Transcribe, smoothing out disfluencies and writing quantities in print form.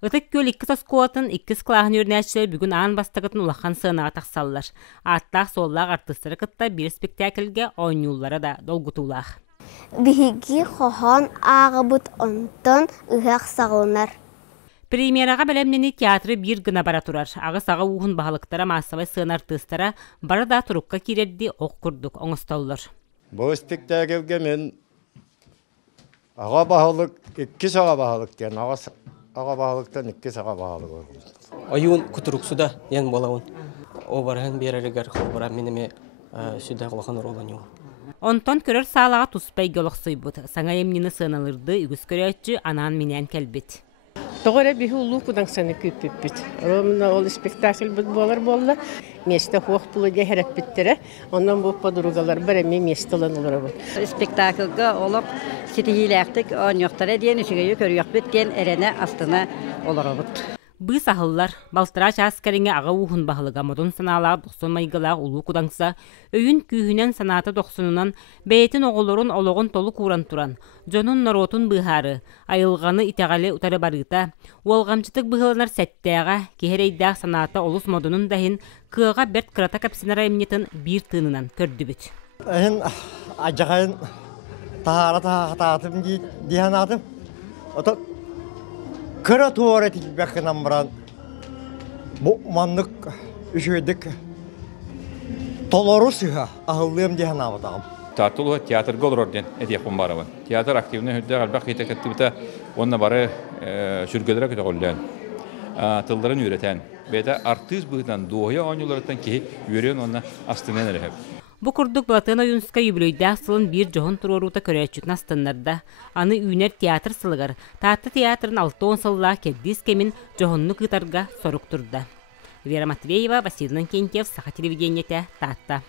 Ытык көл 2 соскуатын 2 клағын өрнәчілер бүгін аң бастығытын улахан сığınağa тақсалылар. Аттақ соллақ артыстыры кытта бір спектакльге ойнулары да долгутулақ. Биһиги хохон ағыбыт онтон ыһақ сағылынар. Премьераға бәлемнені театры бір гына бара турар. Ағы саға уғын бағалықтара массавай сığын артыстара бара да турукка кирерді оқ күрдік оңыстаулар. Бұл спектакльге мен аға бағалық, 2 саға бағалық ден, аға бағалықтан 2 саға бағалық орғыз. Ойын күтіріксуда ең болауын. О барған берерігер қолбара меніме сүді қолған оролан ең. Онтон көрөр салаға туспай гөліқсой бұд. Саңа емнені сığınылырды үгіз көрәтші анан менен кәлбет. Тоғыра бихи улу кудан саны күппіппіт. Ромна ол спектакль бұд болар болды. Месті хоқ бұлы де хәрәп біттірі. Ондан бұл подругалар бір әме месті ланылары бұд. Спектаклға олық сетігейләқтік он yoқтары дейін үшігейі көріяқ біткен әрені астына олары бұд. Быз ахыллар, балтыра часкарыңа аға уғын бағылыға модын саналаға 90 майғылаға улу кудаңса, өйін күйінен санаты 90-нан бәйтін оғылырын олығын толы куран туран, жонын наротын бұхары, айылғаны итағалы ұтары барыта, олғамчытық бұғыланар сәттәға, кехерейдәқ санаты олыс модының дәхін кыға бәрт қырата кәпсінара емнетін бір тынынан көрді бүт. Әйін ажағайын тағатым дейін Кыра туары тикбәкінен баран бұманлық үшөйдік толору сыға ағылым дейін аватағым. Тартылуы театр голрорден әдепін барабын. Театр активны хүдді қалбақ етекетті біті онына бары жүргелері көті қолден. Тылдарын үйретен. Бәді артыз бұғыдан дуғыя ойнуларыттан кейі үйрен онына астынен әріп. Бу курдук Балатына Юнска юбилейда сылын бір жоғын тұрурута көрәчүтін астынларда. Аны үйнер театр сылығар. Таатты театрын 6-10 сылла кәддіз кемін жоғынны кытарға сорук турда. Вера Матвеева, Василий Кентьев, Саха телевидениете, Таатта.